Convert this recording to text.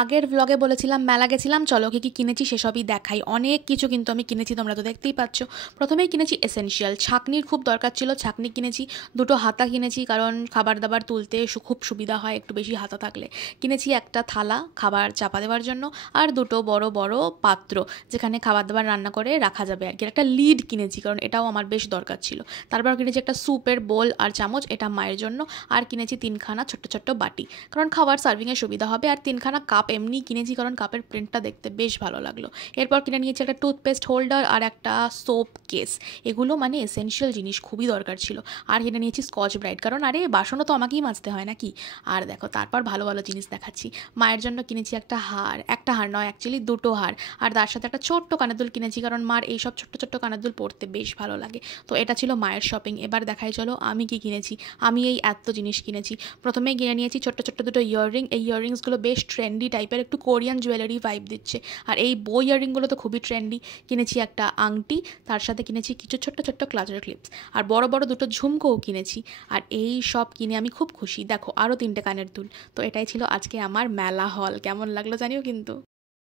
আগের ব্লগে বলেছিলাম মেলা গেছিলাম, চলো কি কি কিনেছি সেসবই দেখাই। অনেক কিছু কিন্তু আমি কিনেছি, তোমরা তো দেখতেই পাচ্ছ। প্রথমেই কিনেছি এসেনশিয়াল, ছাঁকনির খুব দরকার ছিল, ছাঁকনি কিনেছি। দুটো হাতা কিনেছি, কারণ খাবার দাবার তুলতে খুব সুবিধা হয় একটু বেশি হাতা থাকলে। কিনেছি একটা থালা খাবার চাপা দেওয়ার জন্য, আর দুটো বড় বড় পাত্র যেখানে খাবার দাবার রান্না করে রাখা যাবে আর কি। একটা লিড কিনেছি, কারণ এটাও আমার বেশ দরকার ছিল। তারপর কিনেছি একটা স্যুপের বোল আর চামচ, এটা মায়ের জন্য। আর কিনেছি তিনখানা ছোট্ট ছোট্ট বাটি, কারণ খাবার সার্ভিংয়ের সুবিধা হবে। আর তিনখানা কাপ এমনি কিনেছি, কারণ কাপের প্রিন্টটা দেখতে বেশ ভালো লাগলো। এরপর কিনে নিয়েছি একটা টুথপেস্ট হোল্ডার আর একটা সোপ কেস। এগুলো মানে এসেনশিয়াল জিনিস, খুবই দরকার ছিল। আর কিনে নিয়েছি স্কচ ব্রাইট, কারণ আরে বাসনও তো আমাকেই মাজতে হয় নাকি। আর দেখো তারপর ভালো ভালো জিনিস দেখাচ্ছি। মায়ের জন্য কিনেছি একটা হার নয় অ্যাকচুয়ালি দুটো হার। আর তার সাথে একটা ছোট্ট কানের দুল কিনেছি, কারণ মার এইসব ছোট্ট ছোট্ট কানের দুল পরতে বেশ ভালো লাগে। তো এটা ছিল মায়ের শপিং। এবার দেখাই চলো আমি কি কিনেছি। আমি এই এত জিনিস কিনেছি। প্রথমেই কিনে নিয়েছি ছোট্ট ছোট্ট দুটো ইয়াররিং। এই ইয়াররিংসগুলো বেশ ট্রেন্ডি টাইপের, একটু কোরিয়ান জুয়েলারি ভাইব দিচ্ছে। আর এই বো ইয়াররিংগুলো তো খুবই ট্রেন্ডি। কিনেছি একটা আংটি, তার সাথে কিনেছি কিছু ছোট্ট ছোট্ট ক্লাচের ক্লিপস, আর বড় বড় দুটো ঝুমকোও কিনেছি। আর এই সব কিনে আমি খুব খুশি। দেখো আরও তিনটে কানের দুল। তো এটাই ছিল আজকে আমার মেলা হল। কেমন লাগলো জানিও কিন্তু।